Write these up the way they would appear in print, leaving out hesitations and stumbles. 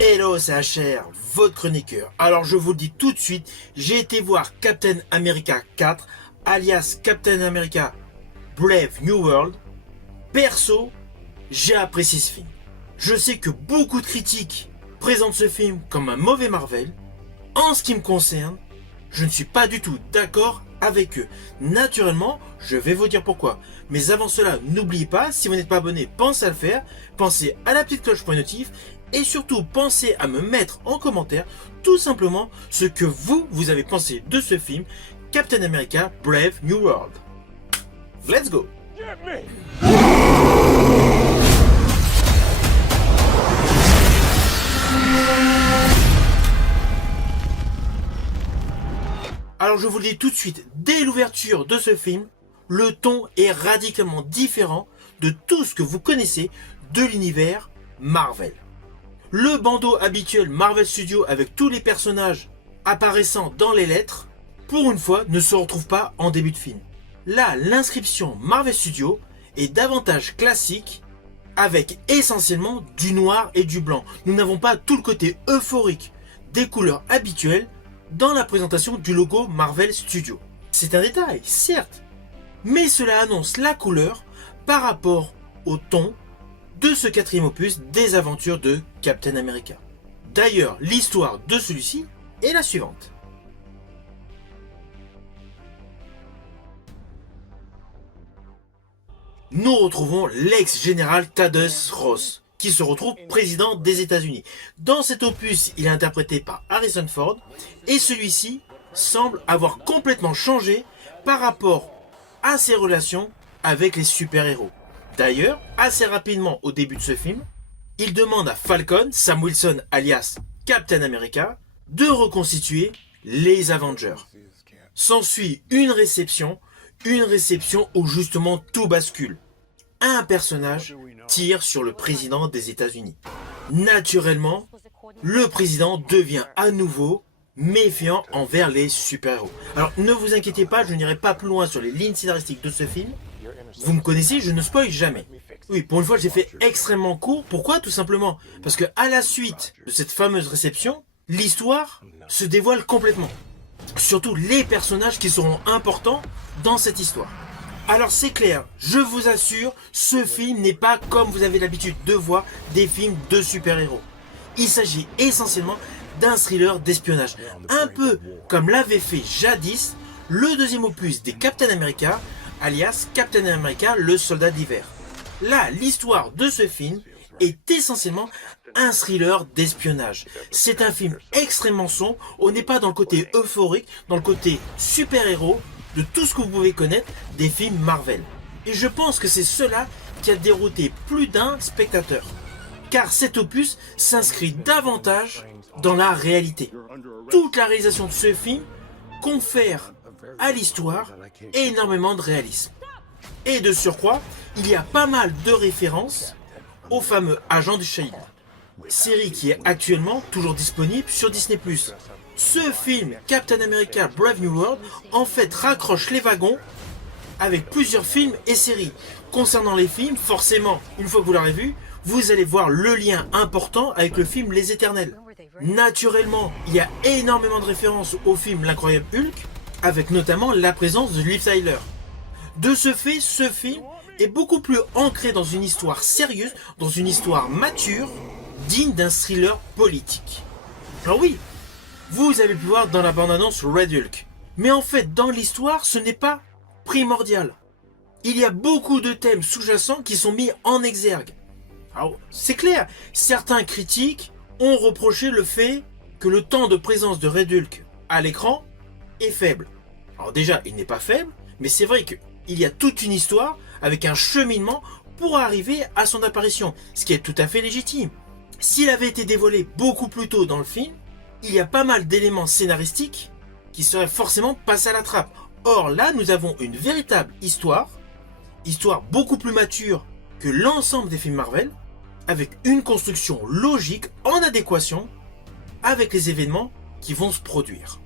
Hello, c'est HR, votre chroniqueur. Alors je vous le dis tout de suite, j'ai été voir Captain America 4, alias Captain America Brave New World. Perso, j'ai apprécié ce film. Je sais que beaucoup de critiques présentent ce film comme un mauvais Marvel. En ce qui me concerne, je ne suis pas du tout d'accord avec eux. Naturellement, je vais vous dire pourquoi. Mais avant cela, n'oubliez pas, si vous n'êtes pas abonné, pensez à le faire. Pensez à la petite cloche pour les notifs. Et surtout, pensez à me mettre en commentaire tout simplement ce que vous avez pensé de ce film Captain America Brave New World. Let's go! Alors je vous le dis tout de suite, dès l'ouverture de ce film, le ton est radicalement différent de tout ce que vous connaissez de l'univers Marvel. Le bandeau habituel Marvel Studios avec tous les personnages apparaissant dans les lettres, pour une fois, ne se retrouve pas en début de film. Là, l'inscription Marvel Studios est davantage classique, avec essentiellement du noir et du blanc. Nous n'avons pas tout le côté euphorique des couleurs habituelles dans la présentation du logo Marvel Studios. C'est un détail, certes, mais cela annonce la couleur par rapport au ton de ce quatrième opus des aventures de Captain America. D'ailleurs, l'histoire de celui-ci est la suivante. Nous retrouvons l'ex-général Thaddeus Ross, qui se retrouve président des États-Unis. Dans cet opus, il est interprété par Harrison Ford, et celui-ci semble avoir complètement changé par rapport à ses relations avec les super-héros. D'ailleurs, assez rapidement au début de ce film, il demande à Falcon, Sam Wilson alias Captain America, de reconstituer les Avengers. S'ensuit une réception où justement tout bascule. Un personnage tire sur le président des États-Unis. Naturellement, le président devient à nouveau méfiant envers les super-héros. Alors ne vous inquiétez pas, je n'irai pas plus loin sur les lignes scénaristiques de ce film. Vous me connaissez, je ne spoil jamais. Oui, pour une fois, j'ai fait extrêmement court. Pourquoi? Tout simplement parce que à la suite de cette fameuse réception, l'histoire se dévoile complètement. Surtout les personnages qui seront importants dans cette histoire. Alors c'est clair, je vous assure, ce film n'est pas comme vous avez l'habitude de voir des films de super-héros. Il s'agit essentiellement d'un thriller d'espionnage. Un peu comme l'avait fait jadis le deuxième opus des Captain America, alias Captain America le soldat d'hiver. Là, l'histoire de ce film est essentiellement un thriller d'espionnage. C'est un film extrêmement sombre, on n'est pas dans le côté euphorique, dans le côté super-héros, de tout ce que vous pouvez connaître des films Marvel. Et je pense que c'est cela qui a dérouté plus d'un spectateur. Car cet opus s'inscrit davantage dans la réalité. Toute la réalisation de ce film confère à l'histoire énormément de réalisme. Et de surcroît, il y a pas mal de références au fameux Agent du Shield, série qui est actuellement toujours disponible sur Disney+. Ce film, Captain America Brave New World, en fait raccroche les wagons avec plusieurs films et séries. Concernant les films, forcément, une fois que vous l'aurez vu, vous allez voir le lien important avec le film Les Éternels. Naturellement, il y a énormément de références au film L'Incroyable Hulk, avec notamment la présence de Liv Tyler. De ce fait, ce film est beaucoup plus ancré dans une histoire sérieuse, dans une histoire mature, digne d'un thriller politique. Alors oui, vous avez pu voir dans la bande-annonce Red Hulk. Mais en fait, dans l'histoire, ce n'est pas primordial. Il y a beaucoup de thèmes sous-jacents qui sont mis en exergue. Alors, c'est clair, certains critiques ont reproché le fait que le temps de présence de Red Hulk à l'écran est faible. Alors déjà, il n'est pas faible, mais c'est vrai qu'il y a toute une histoire avec un cheminement pour arriver à son apparition, ce qui est tout à fait légitime. S'il avait été dévoilé beaucoup plus tôt dans le film, il y a pas mal d'éléments scénaristiques qui seraient forcément passés à la trappe. Or là, nous avons une véritable histoire beaucoup plus mature que l'ensemble des films Marvel, avec une construction logique en adéquation avec les événements qui vont se produire.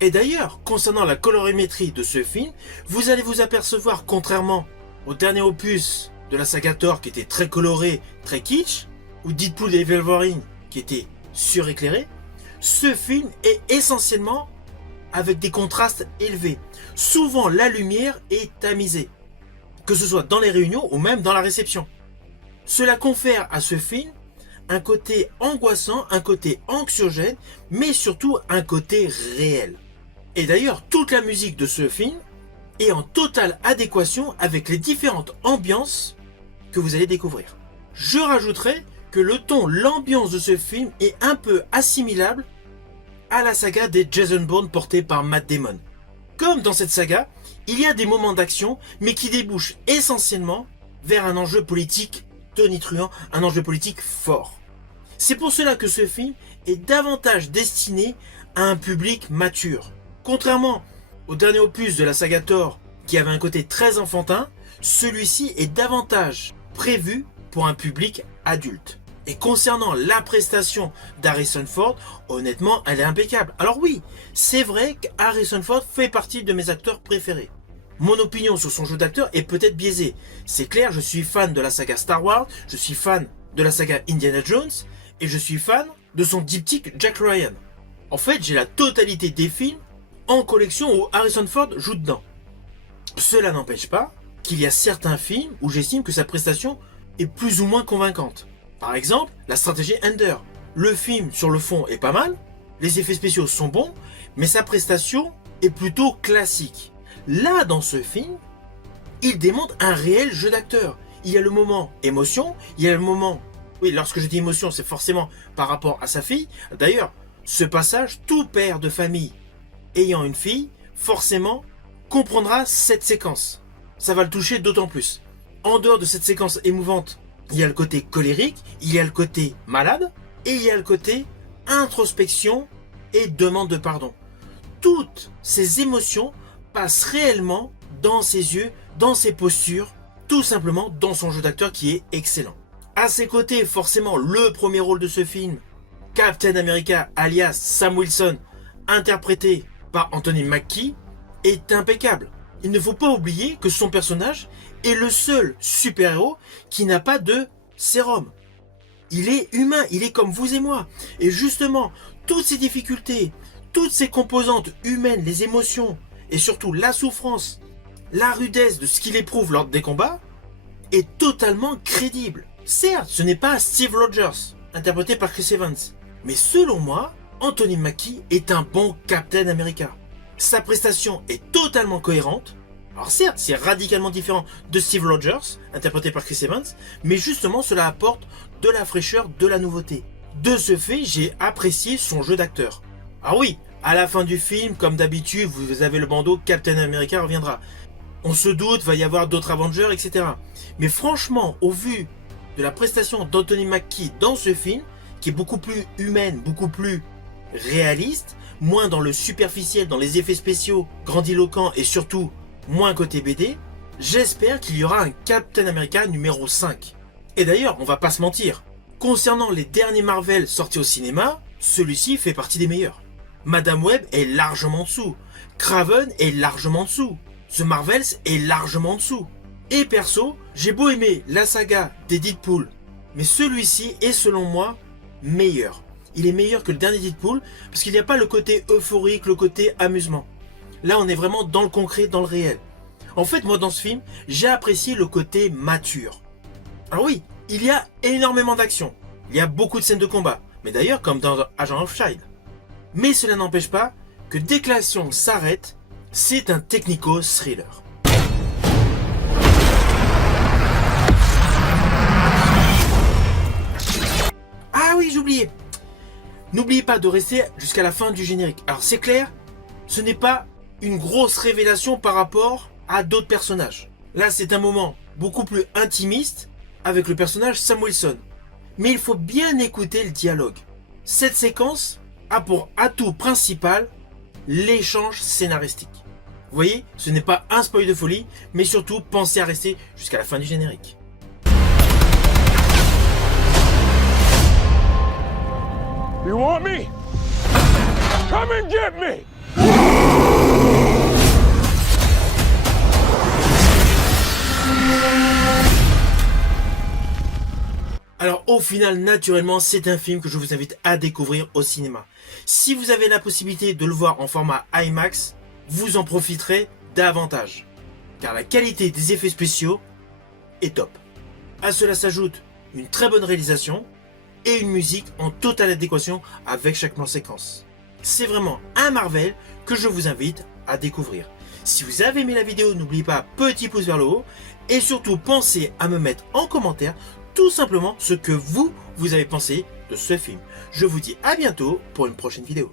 Et d'ailleurs, concernant la colorimétrie de ce film, vous allez vous apercevoir, contrairement au dernier opus de la saga Thor qui était très coloré, très kitsch, ou Deadpool et Wolverine qui était suréclairé, ce film est essentiellement avec des contrastes élevés. Souvent, la lumière est tamisée, que ce soit dans les réunions ou même dans la réception. Cela confère à ce film un côté angoissant, un côté anxiogène, mais surtout un côté réel. Et d'ailleurs, toute la musique de ce film est en totale adéquation avec les différentes ambiances que vous allez découvrir. Je rajouterai que le ton, l'ambiance de ce film est un peu assimilable à la saga des Jason Bourne portée par Matt Damon. Comme dans cette saga, il y a des moments d'action, mais qui débouchent essentiellement vers un enjeu politique tonitruant, un enjeu politique fort. C'est pour cela que ce film est davantage destiné à un public mature. Contrairement au dernier opus de la saga Thor, qui avait un côté très enfantin, celui-ci est davantage prévu pour un public adulte. Et concernant la prestation d'Harrison Ford, honnêtement, elle est impeccable. Alors oui, c'est vrai qu'Harrison Ford fait partie de mes acteurs préférés. Mon opinion sur son jeu d'acteur est peut-être biaisée. C'est clair, je suis fan de la saga Star Wars, je suis fan de la saga Indiana Jones, et je suis fan de son diptyque Jack Ryan. En fait, j'ai la totalité des films en collection où Harrison Ford joue dedans. Cela n'empêche pas qu'il y a certains films où j'estime que sa prestation est plus ou moins convaincante. Par exemple, la stratégie Ender. Le film sur le fond est pas mal, les effets spéciaux sont bons, mais sa prestation est plutôt classique. Là, dans ce film, il démontre un réel jeu d'acteur. Il y a le moment émotion, il y a le moment... Oui, lorsque je dis émotion, c'est forcément par rapport à sa fille. D'ailleurs, ce passage, tout père de famille ayant une fille, forcément, comprendra cette séquence. Ça va le toucher d'autant plus. En dehors de cette séquence émouvante, il y a le côté colérique, il y a le côté malade, et il y a le côté introspection et demande de pardon. Toutes ces émotions passent réellement dans ses yeux, dans ses postures, tout simplement dans son jeu d'acteur qui est excellent. À ses côtés, forcément, le premier rôle de ce film, Captain America alias Sam Wilson, interprété par Anthony Mackie, est impeccable. Il ne faut pas oublier que son personnage est le seul super-héros qui n'a pas de sérum. Il est humain, il est comme vous et moi. Et justement, toutes ces difficultés, toutes ces composantes humaines, les émotions, et surtout la souffrance, la rudesse de ce qu'il éprouve lors des combats, est totalement crédible. Certes, ce n'est pas Steve Rogers, interprété par Chris Evans, mais selon moi, Anthony Mackie est un bon Captain America. Sa prestation est totalement cohérente. Alors certes, c'est radicalement différent de Steve Rogers, interprété par Chris Evans, mais justement cela apporte de la fraîcheur, de la nouveauté. De ce fait, j'ai apprécié son jeu d'acteur. Ah oui, à la fin du film, comme d'habitude, vous avez le bandeau Captain America reviendra. On se doute, va y avoir d'autres Avengers, etc. Mais franchement, au vu de la prestation d'Anthony Mackie dans ce film, qui est beaucoup plus humaine, beaucoup plus réaliste, moins dans le superficiel, dans les effets spéciaux grandiloquents et surtout moins côté BD, j'espère qu'il y aura un Captain America numéro 5. Et d'ailleurs, on va pas se mentir, concernant les derniers Marvel sortis au cinéma, celui-ci fait partie des meilleurs. Madame Web est largement en dessous, Kraven est largement en dessous, The Marvels est largement en dessous. Et perso, j'ai beau aimer la saga des Deadpool, mais celui-ci est selon moi meilleur. Il est meilleur que le dernier Deadpool parce qu'il n'y a pas le côté euphorique, le côté amusement. Là, on est vraiment dans le concret, dans le réel. En fait, moi, dans ce film, j'ai apprécié le côté mature. Alors oui, il y a énormément d'action. Il y a beaucoup de scènes de combat. Mais d'ailleurs, comme dans Agent of Shield. Mais cela n'empêche pas que dès que l'action s'arrête, c'est un technico-thriller. Ah oui, j'oubliais. N'oubliez pas de rester jusqu'à la fin du générique. Alors c'est clair, ce n'est pas une grosse révélation par rapport à d'autres personnages. Là, c'est un moment beaucoup plus intimiste avec le personnage Sam Wilson. Mais il faut bien écouter le dialogue. Cette séquence a pour atout principal l'échange scénaristique. Vous voyez, ce n'est pas un spoil de folie, mais surtout pensez à rester jusqu'à la fin du générique. You want me? Come and get me! Alors Alors au final, naturellement, c'est un film que je vous invite à découvrir au cinéma. Si vous avez la possibilité de le voir en format IMAX, vous en profiterez davantage. Car la qualité des effets spéciaux est top. À cela s'ajoute une très bonne réalisation et une musique en totale adéquation avec chaque plan séquence. C'est vraiment un Marvel que je vous invite à découvrir. Si vous avez aimé la vidéo, n'oubliez pas petit pouce vers le haut et surtout pensez à me mettre en commentaire tout simplement ce que vous avez pensé de ce film. Je vous dis à bientôt pour une prochaine vidéo.